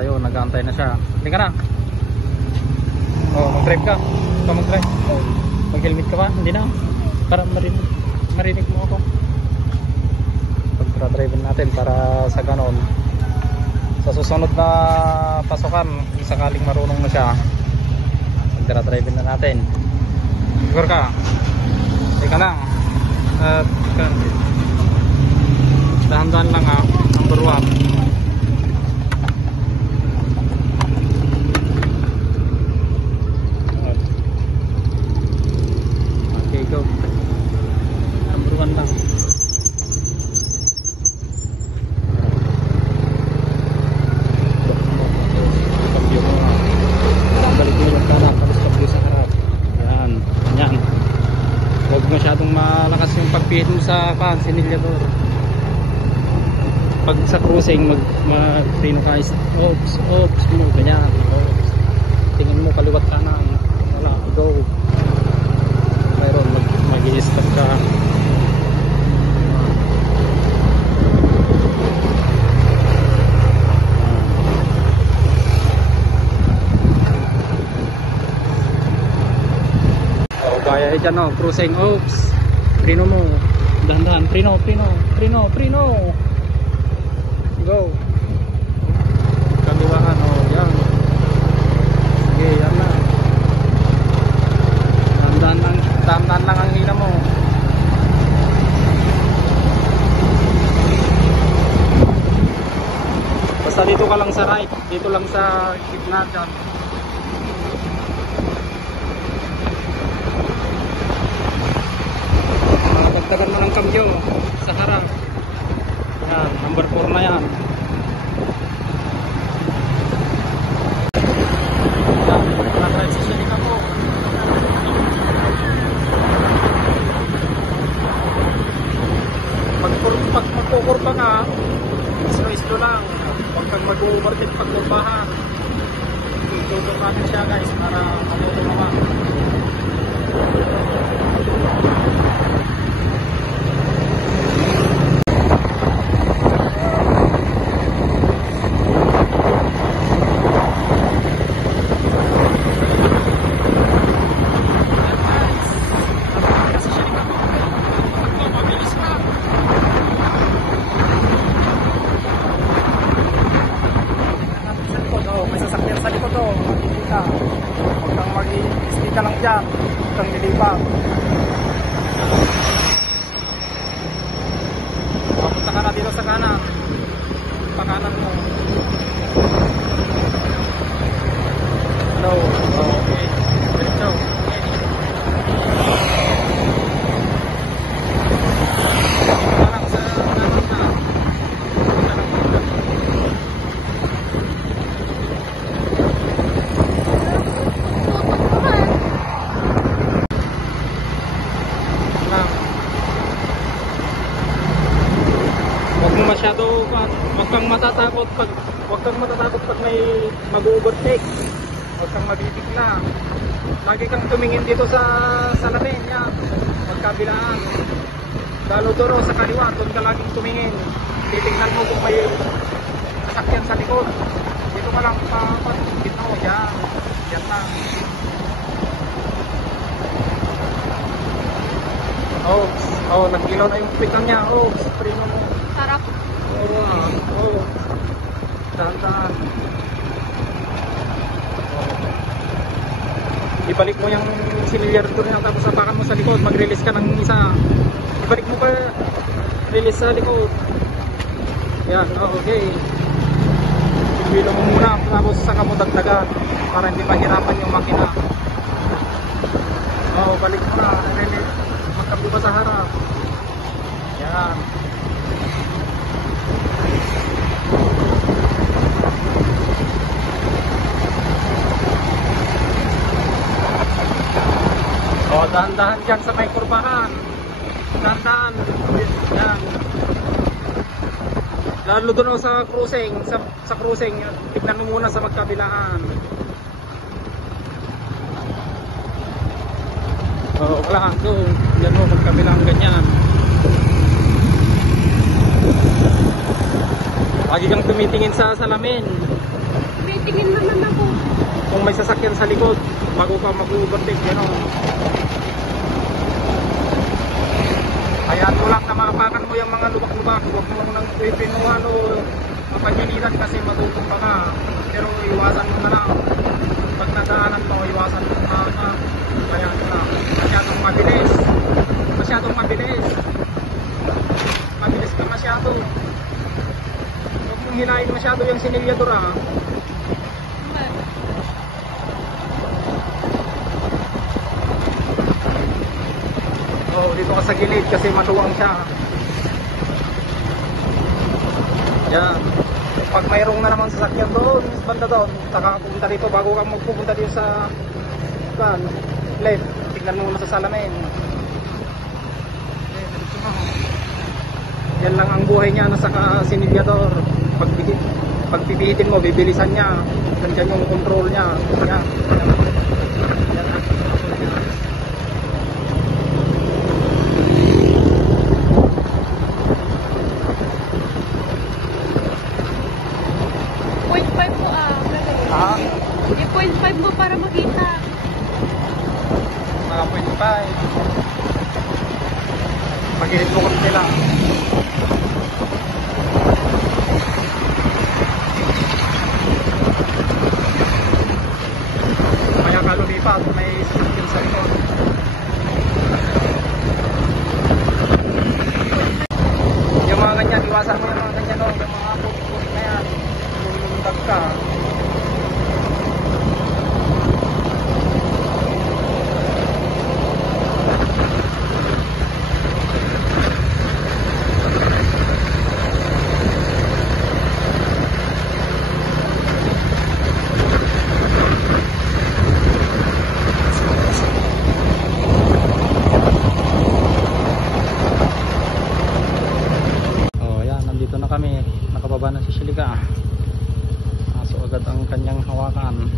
tayo, nag-aantay na siya. Hindi ka na. Oh, mag-drive ka. Ikaw mag-drive. Mag-helmet ka ba? Hindi na. Para marinig mo ako. Pag-drive natin para sa ganon. Sa susunod na pasukan, sakaling marunong na siya, pag-drive na natin. Siguro ka. Ika lang. Dahan-dahan lang ha. Number 1. Go. Number 1 lang. Pag-view mo. Balik mo yung kanan, tapos pag-view sa harap. Yan. Yan. Huwag masyadong malakas yung pag-pihit mo sa sinilyador. Pag sa cruising, mag-freno ka. Oops, oops. Ganyan. Oops. Tingin mo kaliwat kanan. Wala. Go. Mayroon mag-i-stop ka. Gaya dyan o, cruising. Oops, preno mo, dahan-dahan, preno go, kaliwahan o, yan, sige, yan na. Dahan-dahan lang ang hila mo. Basta dito ka lang sa right, dito lang sa gitna dyan. Dagdagan mo ng kambyo sa harap. Yan, number 4 na yan. Transition ka po. Pag magkukurba ka, slow lang. Huwag kang mag-overtake pag kurbahan. Itutong natin siya guys para matuto naman. Ka lang dyan, kang nilipang. Papunta ka na dito sa kanan, pakanan mo. Hello, okay, diretso, okay. Parang sa kanan na. Masyado, wag kang matatakot pag may mag-overtake. Wag kang mabibigla. Lagi kang tumingin dito sa salamin yan. Magkabilaan. Lalo duro sa kaliwa, doon ka laging tumingin. Titingnan mo kung may sasakyan sa likod. Dito ka lang papatingin mo. Yan. Yan lang. Oh, nag-ilaw na yung pitang niya. Oh, preno mo. Sarap. Oh. Dahan-dahan. Ibalik mo yung sinilyador niya tapos apakan mo sa likod. Mag-release ka ng isa. Ibalik mo pa. Release sa likod. Yan, okay. Ibilo mo muna tapos saka mo dagdagan para hindi mahirapan yung makina. Balik mo na. Release. Magkabi ba sa harap? Yan. Dahan-dahan dyan sa may kurbahan. Dahan-dahan. Yan. Lalo doon sa cruising. Sa cruising, tignan mo muna sa magkabilaan. Wala. So, yan mo magkabilaan ganyan. Lagi kang tumitingin sa salamin. Tumitingin naman ako. Kung may sasakyan sa likod, bago ka mag-overtake, gano'n. Hayaan mo lang na maapakan mo yung mga lubak-lubak. Huwag mo nang pinuhan o mapaginilan kasi matutong ka na. Pero iwasan mo na lang. Pag nadaanan mo, iwasan mo na. Hayaan mo lang. Masyadong mabilis. Masyadong mabilis. Mabilis ka masyado. Huwag mong hinain masyado yung sinilyador ah. Oh, dito ka sa gilid kasi matuwang siya. Yan. Pag mayroong na naman sasakyan doon, banda doon, saka pupunta dito bago kang magpupunta dito sa kan, left. Tignan mo muna sa salamin. Yan lang ang buhay niya nasa sinilyador. Pag pipihitin mo, bibilisan niya. Ganyan yung control niya. Yan. Yan lang. 0.5 mo Ha? 0.5 mo para makita. Mga 0.5. Mag-ihit mo ko nila. Kaya ka lumipat, may sasakyan sa likod. Yung mga ganyan, iwasan mo yung mga ganyan, no? Yung mga putik-putik na yan. Lumulundag ka. Nandito na kami, nakababa na si Shilika. Aso agad ang kanyang hawakan.